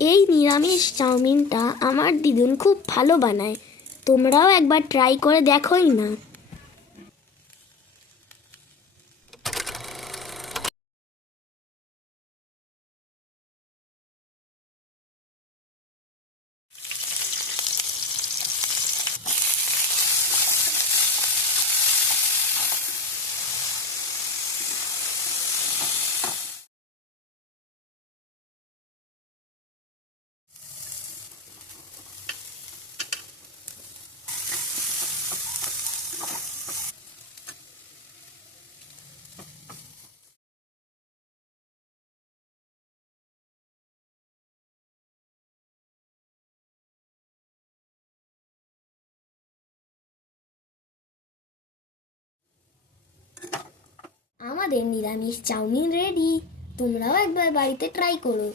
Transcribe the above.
এই নিরামিষ চাউমিনটা আমার দিদুন খুব ভালো বানায়। তোমরাও একবার ট্রাই করে দেখোই না। আমাদের নিরামিষ চাউমিন রেডি তোমরাও একবার বাড়িতে ট্রাই করো।